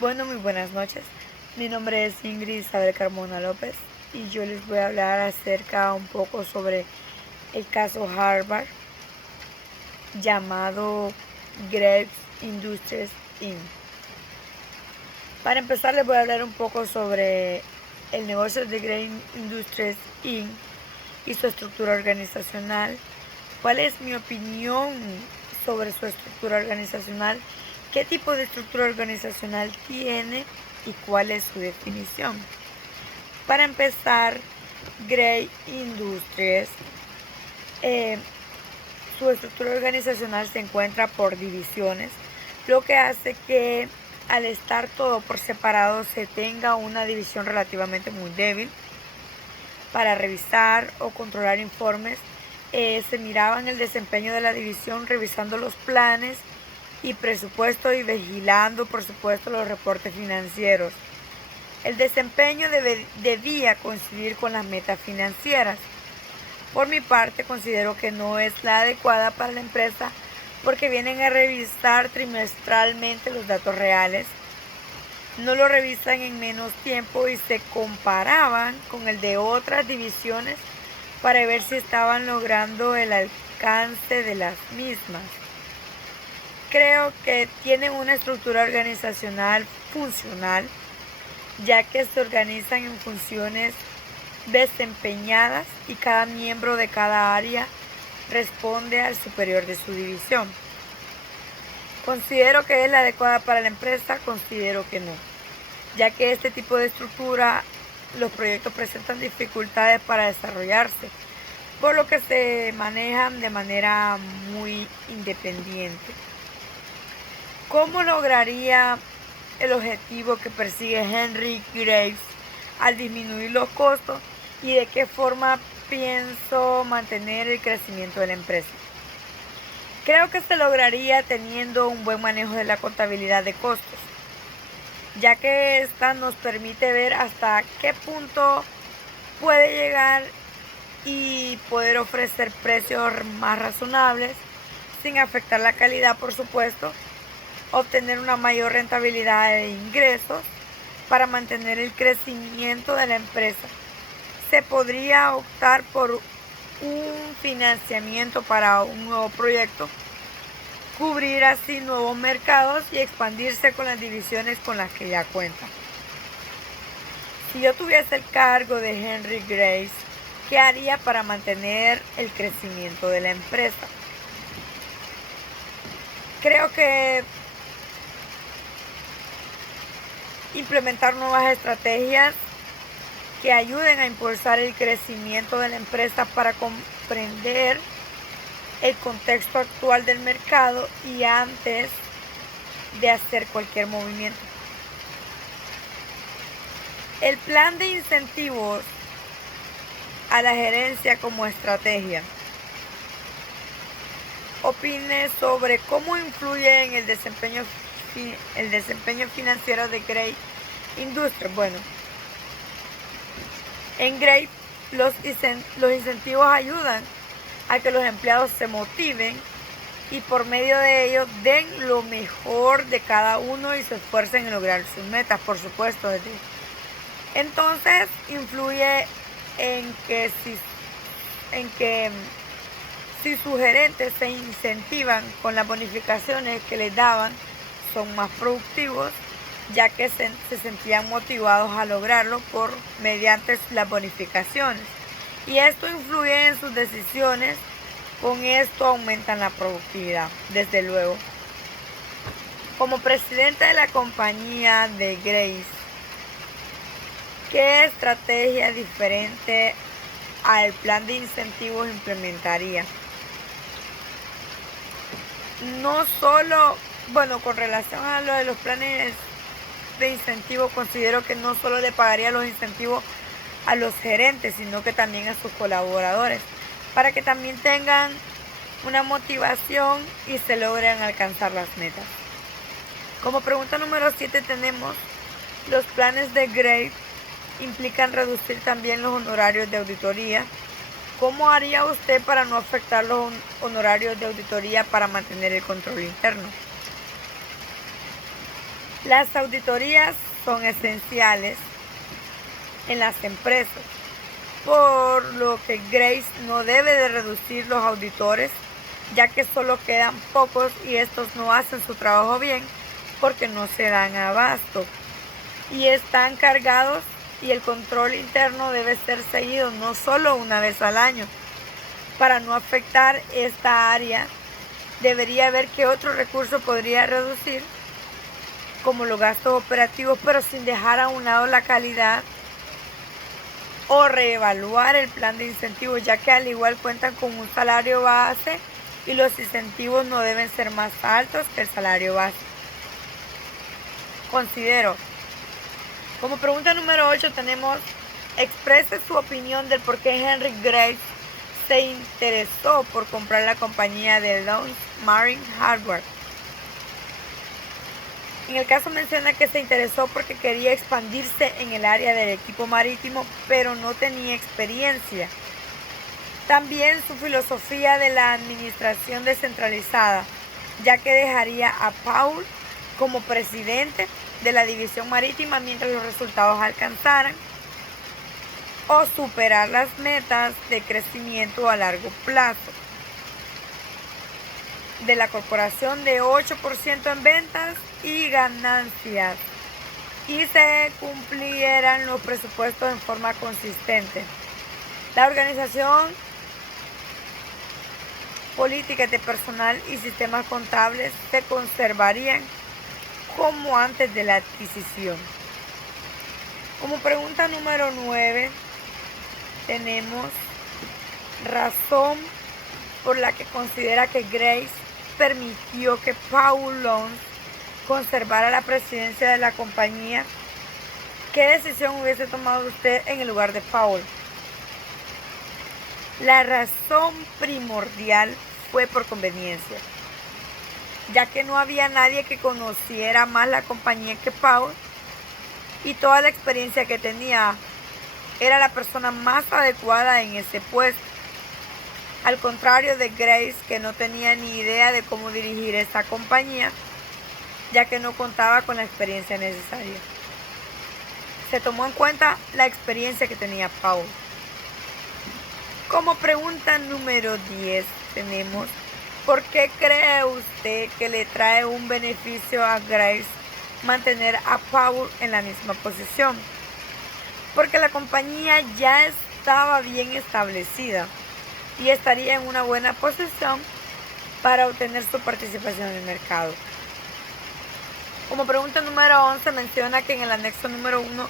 Bueno, muy buenas noches. Mi nombre es Ingrid Isabel Carmona López y yo les voy a hablar acerca un poco sobre el caso Harvard llamado Graves Industries Inc. Para empezar les voy a hablar un poco sobre el negocio de Graves Industries Inc. y su estructura organizacional. ¿Cuál es mi opinión sobre su estructura organizacional? ¿Qué tipo de estructura organizacional tiene y cuál es su definición? Para empezar, Graves Industries, su estructura organizacional se encuentra por divisiones, lo que hace que al estar todo por separado se tenga una división relativamente muy débil. Para revisar o controlar informes, se miraban el desempeño de la división revisando los planes y presupuesto y vigilando, por supuesto, los reportes financieros. El desempeño debía coincidir con las metas financieras. Por mi parte, considero que no es la adecuada para la empresa porque vienen a revisar trimestralmente los datos reales. No lo revisan en menos tiempo y se comparaban con el de otras divisiones para ver si estaban logrando el alcance de las mismas. Creo que tienen una estructura organizacional funcional, ya que se organizan en funciones desempeñadas y cada miembro de cada área responde al superior de su división. ¿Considero que es la adecuada para la empresa? Considero que no, ya que este tipo de estructura, los proyectos presentan dificultades para desarrollarse, por lo que se manejan de manera muy independiente. ¿Cómo lograría el objetivo que persigue Henry Graves al disminuir los costos y de qué forma pienso mantener el crecimiento de la empresa? Creo que se lograría teniendo un buen manejo de la contabilidad de costos, ya que esta nos permite ver hasta qué punto puede llegar y poder ofrecer precios más razonables sin afectar la calidad, por supuesto, obtener una mayor rentabilidad de ingresos para mantener el crecimiento de la empresa. Se podría optar por un financiamiento para un nuevo proyecto, cubrir así nuevos mercados y expandirse con las divisiones con las que ya cuenta. Si yo tuviese el cargo de Henry Graves, ¿qué haría para mantener el crecimiento de la empresa? Creo que implementar nuevas estrategias que ayuden a impulsar el crecimiento de la empresa para comprender el contexto actual del mercado y antes de hacer cualquier movimiento. El plan de incentivos a la gerencia como estrategia. Opine sobre cómo influye en el desempeño financiero de Graves Industries. Bueno, en Graves los incentivos ayudan a que los empleados se motiven y por medio de ellos den lo mejor de cada uno y se esfuercen en lograr sus metas, por supuesto. Entonces influye en que si sus gerentes se incentivan con las bonificaciones que les daban, son más productivos, ya que se sentían motivados a lograrlo mediante las bonificaciones. Y esto influye en sus decisiones, con esto aumentan la productividad, desde luego. Como presidente de la compañía de Graves, ¿qué estrategia diferente al plan de incentivos implementaría? No solo, con relación a lo de los planes de incentivo, considero que no solo le pagaría los incentivos a los gerentes, sino que también a sus colaboradores, para que también tengan una motivación y se logren alcanzar las metas. Como pregunta número 7 tenemos, los planes de Graves implican reducir también los honorarios de auditoría. ¿Cómo haría usted para no afectar los honorarios de auditoría para mantener el control interno? Las auditorías son esenciales en las empresas, por lo que Grace no debe de reducir los auditores, ya que solo quedan pocos y estos no hacen su trabajo bien porque no se dan abasto y están cargados, y el control interno debe ser seguido no solo una vez al año. Para no afectar esta área, debería ver qué otro recurso podría reducir, como los gastos operativos, pero sin dejar a un lado la calidad, o reevaluar el plan de incentivos, ya que al igual cuentan con un salario base y los incentivos no deben ser más altos que el salario base. Considero. Como pregunta número 8 tenemos: exprese su opinión del por qué Henry Grace se interesó por comprar la compañía de Lockheed Marine Hardware. En el caso menciona que se interesó porque quería expandirse en el área del equipo marítimo, pero no tenía experiencia. También su filosofía de la administración descentralizada, ya que dejaría a Paul como presidente de la división marítima mientras los resultados alcanzaran o superar las metas de crecimiento a largo plazo de la corporación de 8% en ventas y ganancias, y se cumplieran los presupuestos en forma consistente. La organización, políticas de personal y sistemas contables se conservarían como antes de la adquisición. Como pregunta número 9 tenemos: razón por la que considera que Grace permitió que Paul Lones conservara la presidencia de la compañía. ¿Qué decisión hubiese tomado usted en el lugar de Paul? La razón primordial fue por conveniencia, ya que no había nadie que conociera más la compañía que Paul, y toda la experiencia que tenía era la persona más adecuada en ese puesto. Al contrario de Grace, que no tenía ni idea de cómo dirigir esta compañía, ya que no contaba con la experiencia necesaria. Se tomó en cuenta la experiencia que tenía Paul. Como pregunta número 10 tenemos: ¿por qué cree usted que le trae un beneficio a Grace mantener a Paul en la misma posición? Porque la compañía ya estaba bien establecida y estaría en una buena posición para obtener su participación en el mercado. Como pregunta número 11 menciona que en el anexo número 1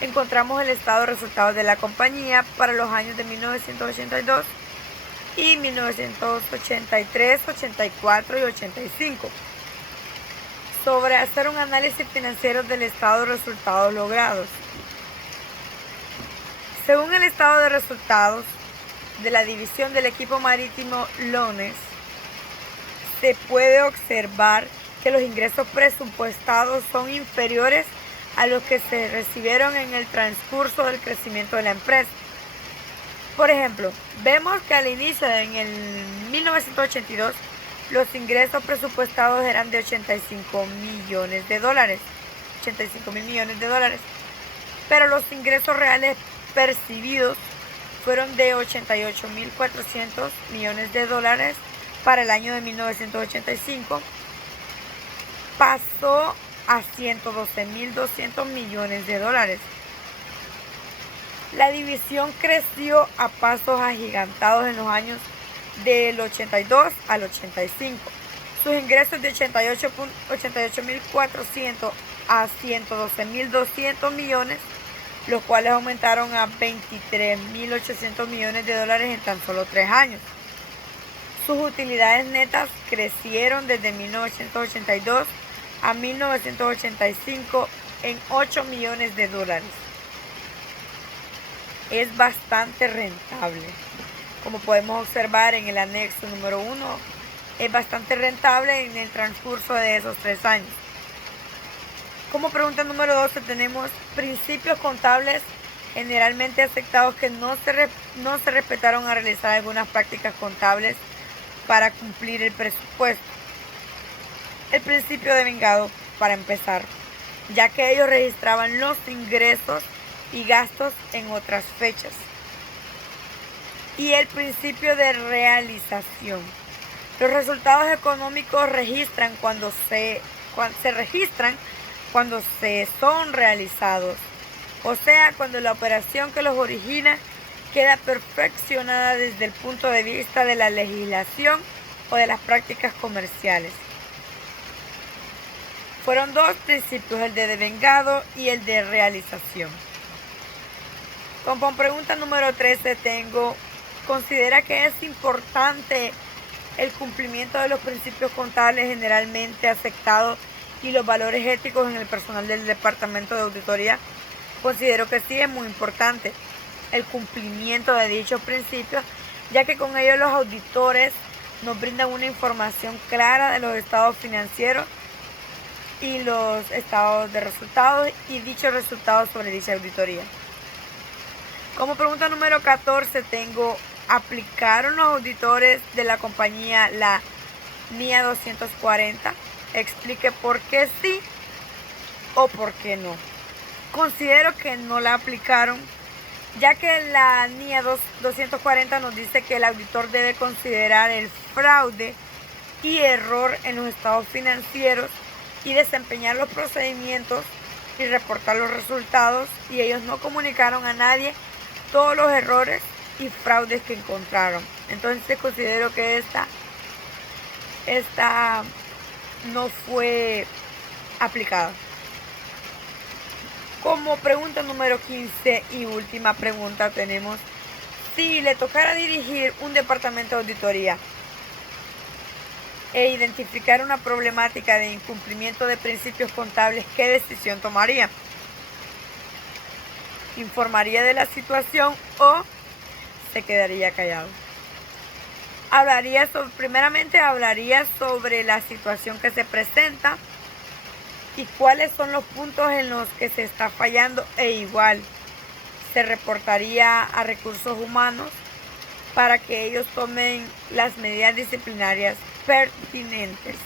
encontramos el estado de resultados de la compañía para los años de 1982 y 1983, 84 y 85. Sobre hacer un análisis financiero del estado de resultados logrados. Según el estado de resultados de la división del equipo marítimo Lones, se puede observar que los ingresos presupuestados son inferiores a los que se recibieron en el transcurso del crecimiento de la empresa. Por ejemplo, vemos que al inicio, en el 1982, los ingresos presupuestados eran de 85 millones de dólares, 85 mil millones de dólares, pero los ingresos reales percibidos fueron de 88.400 millones de dólares para el año de 1985, pasó a 112.200 millones de dólares. La división creció a pasos agigantados en los años del 82 al 85. Sus ingresos de 88.400 a 112.200 millones, los cuales aumentaron a 23.800 millones de dólares en tan solo 3 años. Sus utilidades netas crecieron desde 1982 a 1985 en 8 millones de dólares. Es bastante rentable. Como podemos observar en el anexo número 1, es bastante rentable en el transcurso de esos 3 años. Como pregunta número 12 tenemos: principios contables generalmente aceptados que no se respetaron al realizar algunas prácticas contables para cumplir el presupuesto. El principio de vengado, para empezar. ya que ellos registraban los ingresos y gastos en otras fechas. Y el principio de realización. Los resultados económicos se registran cuando se son realizados, o sea, cuando la operación que los origina queda perfeccionada desde el punto de vista de la legislación o de las prácticas comerciales. Fueron dos principios, el de devengado y el de realización. Como pregunta número 13 considera que es importante el cumplimiento de los principios contables generalmente aceptados y los valores éticos en el personal del Departamento de Auditoría. Considero que sí, es muy importante el cumplimiento de dichos principios, ya que con ellos los auditores nos brindan una información clara de los estados financieros y los estados de resultados y dichos resultados sobre dicha auditoría. Como pregunta número 14 ¿aplicaron los auditores de la compañía la NIA 240? Explique por qué sí o por qué no. Considero que no la aplicaron, ya que la NIA 240 nos dice que el auditor debe considerar el fraude y error en los estados financieros y desempeñar los procedimientos y reportar los resultados, y ellos no comunicaron a nadie todos los errores y fraudes que encontraron. Entonces considero que esta no fue aplicada. Como pregunta número 15 y última pregunta tenemos: si le tocara dirigir un departamento de auditoría e identificar una problemática de incumplimiento de principios contables, ¿qué decisión tomaría? ¿Informaría de la situación o se quedaría callado? Primeramente hablaría sobre la situación que se presenta y cuáles son los puntos en los que se está fallando, e igual se reportaría a recursos humanos para que ellos tomen las medidas disciplinarias pertinentes.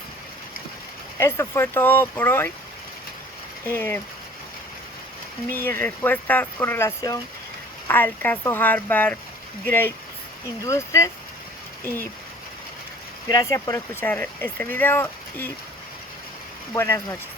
Esto fue todo por hoy. Mi respuesta con relación al caso Harvard Grape Industries, y gracias por escuchar este video y buenas noches.